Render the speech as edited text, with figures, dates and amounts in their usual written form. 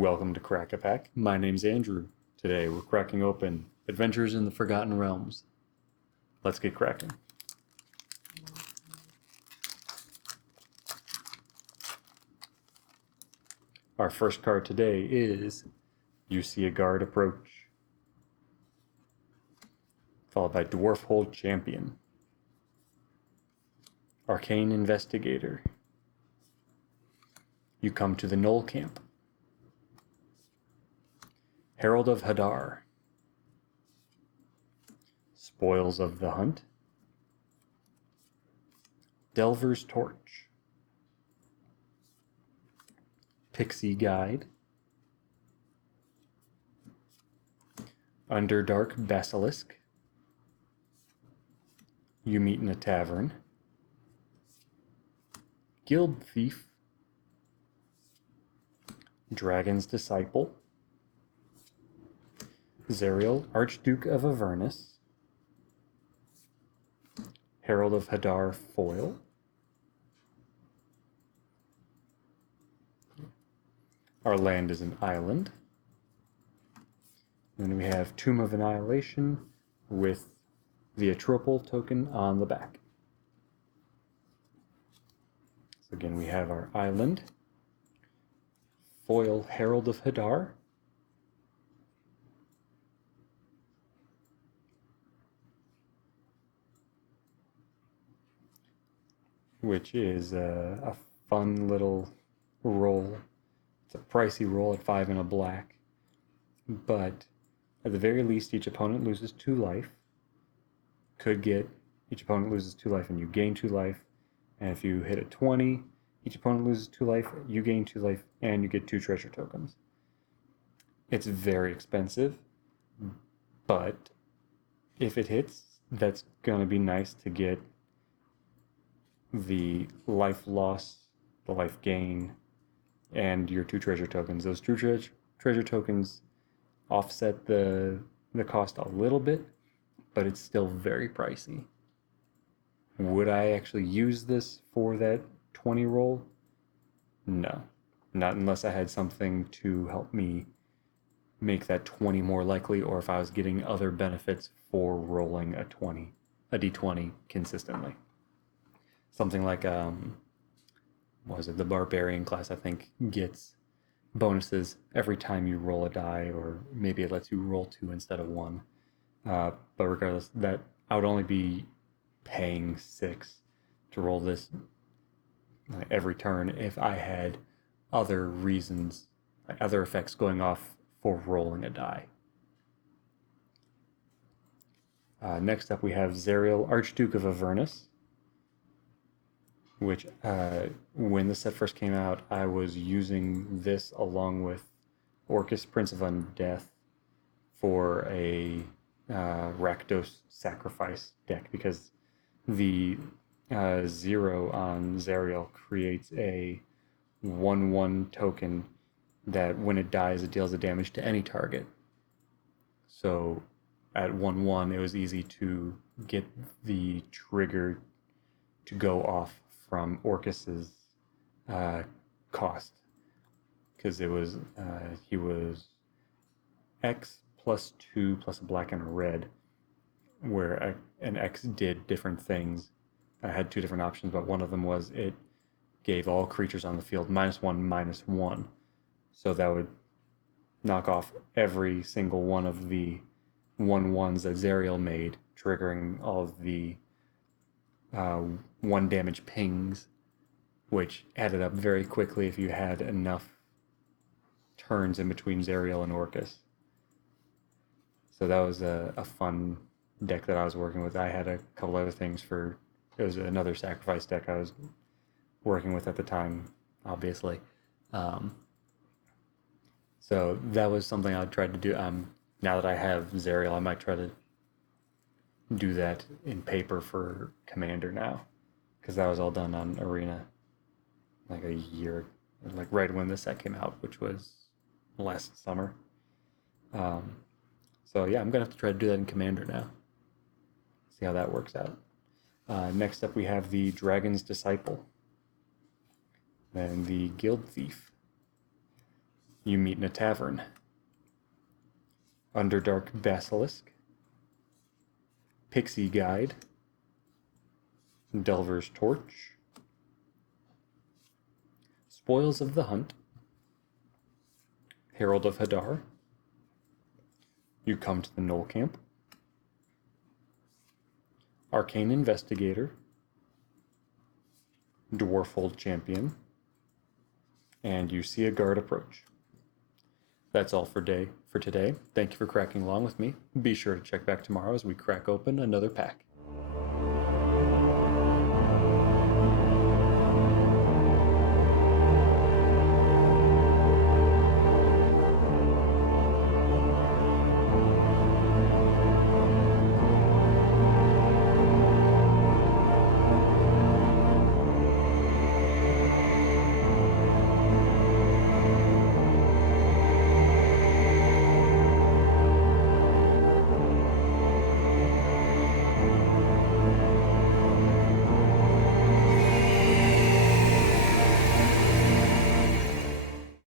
Welcome to Crack a Pack. My name's Andrew. Today we're cracking open Adventures in the Forgotten Realms. Let's get cracking. Our first card today is You See a Guard Approach, followed by Dwarfhold Champion, Arcane Investigator, You Come to the Knoll Camp, Herald of Hadar, Spoils of the Hunt, Delver's Torch, Pixie Guide, Underdark Basilisk, You Meet in a Tavern, Guild Thief, Dragon's Disciple, Zerial, Archduke of Avalonus, Herald of Hadar Foil, our land is an island. Then we have Tomb of Annihilation with the Atropal token on the back. So again, we have our island, foil Herald of Hadar, which is a fun little roll. It's a pricey roll at 5 and a black, but at the very least, each opponent loses 2 life. Each opponent loses 2 life and you gain 2 life. And if you hit a 20, each opponent loses 2 life, you gain 2 life, and you get 2 treasure tokens. It's very expensive, but if it hits, that's gonna be nice to get the life loss, the life gain, and your 2 treasure tokens. Those 2 treasure tokens offset the cost a little bit, but it's still very pricey. Would I actually use this for that 20 roll? No, not unless I had something to help me make that 20 more likely, or if I was getting other benefits for rolling a d20 consistently. Something like what was it, the Barbarian class, I think, gets bonuses every time you roll a die, or maybe it lets you roll 2 instead of 1. But regardless, that I would only be paying 6 to roll this every turn if I had other reasons, other effects going off for rolling a die. Next up we have Zerial, Archduke of Avalonus, which when the set first came out, I was using this along with Orcus, Prince of Undeath, for a Rakdos sacrifice deck, because the 0 on Zerial creates a 1/1 token that when it dies, it deals a damage to any target. So at 1/1, it was easy to get the trigger to go off from Orcus's cost, because it was he was X plus 2 plus a black and a red, where an X did different things. I had 2 different options, but one of them was it gave all creatures on the field -1/-1, so that would knock off every single one of the 1/1s that Zerial made, triggering all of the 1 damage pings, which added up very quickly if you had enough turns in between Zerial and Orcus. So that was a fun deck that I was working with. I had a couple other things it was another sacrifice deck I was working with at the time, obviously. So that was something I tried to do. Now that I have Zerial, I might try to do that in paper for Commander now, because that was all done on Arena like a year, like right when the set came out, which was last summer. So yeah, I'm gonna have to try to do that in Commander now. See how that works out. Next up we have the Dragon's Disciple, and the Guild Thief. You meet in a tavern. Underdark Basilisk, Pixie Guide, Delver's Torch, Spoils of the Hunt, Herald of Hadar. You come to the Knoll Camp. Arcane Investigator, Dwarfold Champion, and you see a guard approach. That's all for today. Thank you for cracking along with me. Be sure to check back tomorrow as we crack open another pack.